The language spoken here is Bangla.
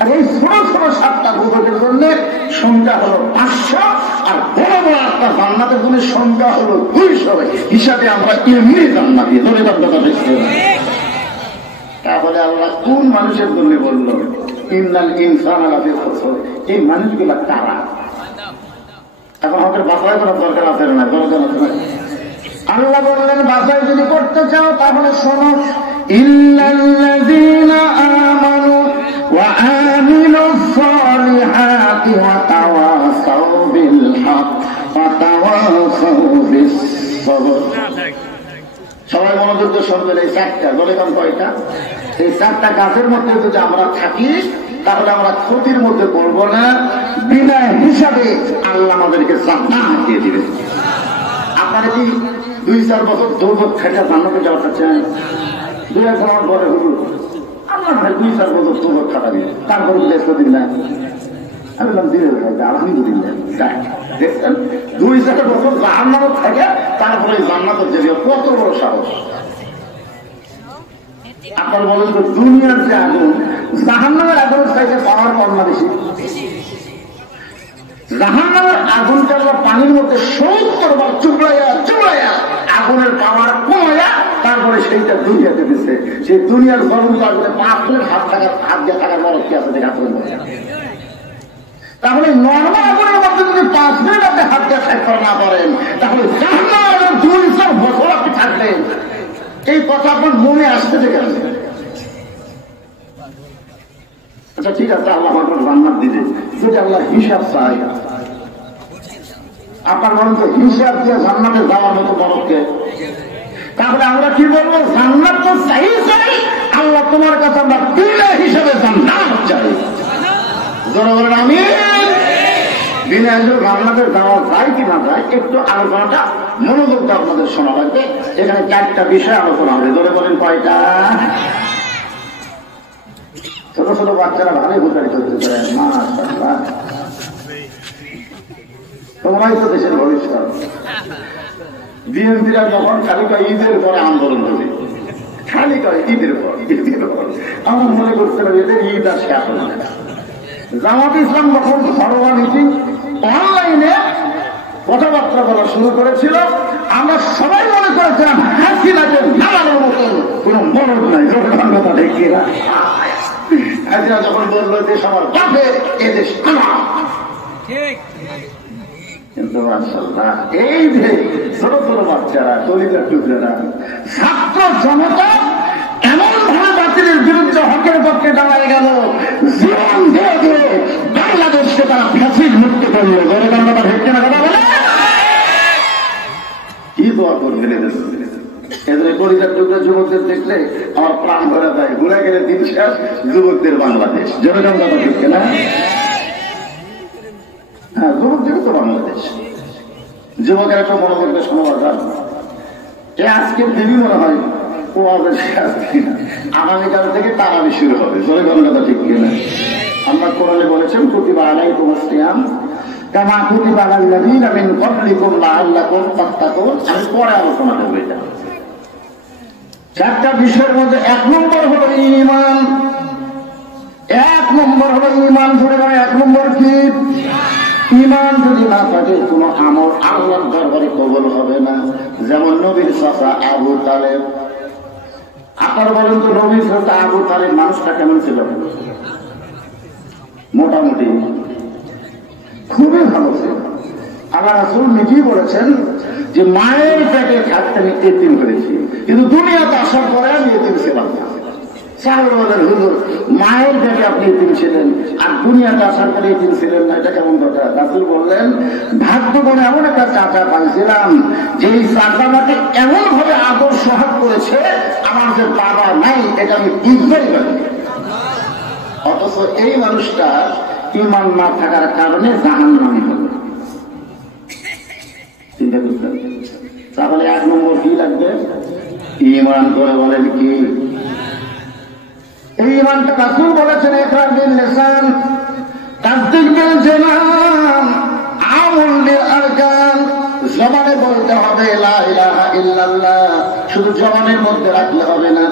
আর এই ছোট ছোট 7টা যুবকের জন্য সংখ্যা হলো 500, আর বড় বড় একটা জান্নাতের জন্য সংখ্যা হলো 200। হিসাবে আমরা এমনি জান্নাতি ধরে কথা দেখছি। তাহলে আল্লাহ কোন মানুষের জন্য বললো ইন্নাল ইনসানা লাফি খুসর? এই মানুষগুলা কারা? এখন আমাদের বাছাই করার দরকার আছে না? দরকার আছে না? আল্লাহ বললেন বাছাই যদি করতে চাও তাহলে শোনো, ইল্লাল্লাযীনা আমানু ওয়া আমিলুস সালিহাতি ওয়া তাওয়াসাউ বিল হক ওয়া তাওয়াসাউ বিস সবর। সবাই মনোযোগ দিয়ে শুনবেন। এই 4টা বলেলাম কয়টা? এই 4টা কাজের মধ্যে যদি আমরা থাকি তাহলে আমরা ক্ষতির মধ্যে পড়বো না। বিনা হিসাবে আল্লাহ আমাদেরকে জান্নাত দিয়ে দিবে। আপনারা কি 2-4 বছর দৌলত খাইটা জান্নাতে যাওয়াটা চান? 2-1 বছর পরে হুজুর আমার 2-4 বছর দৌলত খাটা দিবে, তারপরে দিন না। আমি বললাম দিলে আলহামদুলিল্লাহ। দেখছেন 2-4 বছর জাহান্নামে থাকে তারপরে জান্নাতে যাবে, কত বড় সাহস! আপনার বলেন তো দুনিয়ার যে আগুন জাহান্নামের আগুনের চাইতে পাওয়ার কম বেশি? জাহান্নামের আগুনটা পানির মধ্যে 70 বার চুবড়াইয়া আগুনের পাওয়ার কমাইয়া তারপরে সেইটা দুনিয়াতে দিচ্ছে। সেই দুনিয়ার গরমটা আগুনে 5 মিনিট হাত দিয়ে থাকার বড় কি আছে দেখা করে। তাহলে নর্মাল আগুনের মধ্যে যদি 5 মিনিট আপনি হাত দিয়ে থাকতে না পারেন তাহলে জাহান্নামের 2-4 বছর আপনি থাকলেন। এই কথা আপনার মনে আসতে কেন? আচ্ছা ঠিক আছে, আল্লাহ আপনার জান্নাত দিবে যদি আল্লাহ হিসাব চাই। আপনার মনে তো হিসাব দিয়ে জান্নাতে যাওয়ার মতো বড়কে, তাহলে আমরা কি বলবো? জান্নাত তো চাই, আল্লাহ তোমার কাছে আমরা বিনা হিসাবে জান্নাত চাই। যারা বলেন আমি বিনা হিসাবে জান্নাতে যাওয়া যায় কি না যায় একটু আলোচনাটা মনোযোগ দিয়ে আপনাদের শোনা লাগবে। এখানে 4টা বিষয় আলোচনা হবে। ধরে বলেন কয়টা? ছোট ছোট বাচ্চারা ভালোই প্রচারিত করতে পারেন। মাশাআল্লাহ, তোমরাই তো দেশের ভবিষ্যৎ। বিএনপিরা যখন খালি কয় ঈদের পরে আন্দোলন হবে, খালি কয় ঈদের পর। আমরা মনে করছিলাম এদের ঈদ আর শেষ হবে না। জামাত ইসলাম যখন ঘরোয়া মিটিং অনলাইনে কথাবার্তা বলা শুরু করেছিল, আমরা সবাই মনে করেছিলাম হাসিনাকে নামানোর মতন কোন মরদ নাই। কথা দেখি না, হাসিনা যখন বললো দেশ আমার বাপের, এদেশ আমার। কিন্তু মাশাআল্লাহ এই যে ছোট ছোট বাচ্চারা, কলিজার টুকরারা, ছাত্র জনতা এমন ভাবে বাতিলের বিরুদ্ধে হকের পক্ষে দাঁড়ায় গেল, জীবন দিয়ে দিয়ে বাংলাদেশকে তারা ফ্যাসিস্ট মুক্ত করলো। গণতন্ত্রটা ভেঙে না কথা বলে কি দোয়া করবে? এদের কলিজার টুকরা যুবকদের দেখলে আমার প্রাণ ভরে যায়। ঘুরে গেলে দিন শেষ, যুবকদের বাংলাদেশ। জনগণতা ঠিক না? হ্যাঁ, যুবকদের তো বাংলাদেশ। যুবকের একটা মনোযোগ শোনা দরকার। আজকে দেবী মনে হয় ও আগামীকাল থেকে তারাবি শুরু হবে। জনগণতা ঠিক কিনা? আমরা কোরআনে বলেছেন কুতিবা আলাইকুমুস সিয়াম কামা কুতিবা আলাল্লাযীনা মিন ক্বাবলিকুম লাআল্লাকুম তাত্তাকুন। আমি পরে আলোচনা করব। এটা 4টা বিষয়ের মধ্যে 1 নম্বর হলো ঈমান। 1 নম্বর হলো ঈমান। ধরে নেওয়া 1 নম্বর কি? ঈমান যদি না থাকে কোন আমল আল্লাহর দরবারে কবুল হবে না। যেমন নবীর চাচা আবু তালেব। আপনারা বলেন তো নবীর চাচা আবু তালেব মানুষটা কেমন ছিল? মোটামুটি খুবই ভালো ছিল। আল্লাহ রাসূল নিজেই বলেছেন যে মায়ের পেটে থাকতে আমি এতিম করেছি, কিন্তু দুনিয়াতে আসার পরে আমি এতিম ছিলাম না। সাহাবাদের হুজুর মায়ের পেটে আপনি এতিম ছিলেন আর দুনিয়াতে আসার পরে এতিম ছিলেন না, এটা কেমন কথা? রাসূল বললেন ভাগ্যবনে এমন একটা চাচা পাইছিলাম যেই চাচা আমাকে এমন ভাবে আদর সহাগ করেছে, আমার যে বাবা নাই এটা আমি বুঝতেই পারি। অথচ এই মানুষটা ঈমান না থাকার কারণে জাহান্নামী হবে। চিন্তা করতে হবে। তাহলে 1 নম্বর কি লাগবে? ঈমান। করে বলেন কি? এই ঈমানটা রাসূল বলেছেন ইকরার বিল লিসান তাসদীক বিল জানান আমল বিল আরকান। জবানে বলতে হবে লা ইলাহা ইল্লাল্লাহ, শুধু জবানের মধ্যে রাখলে হবে না।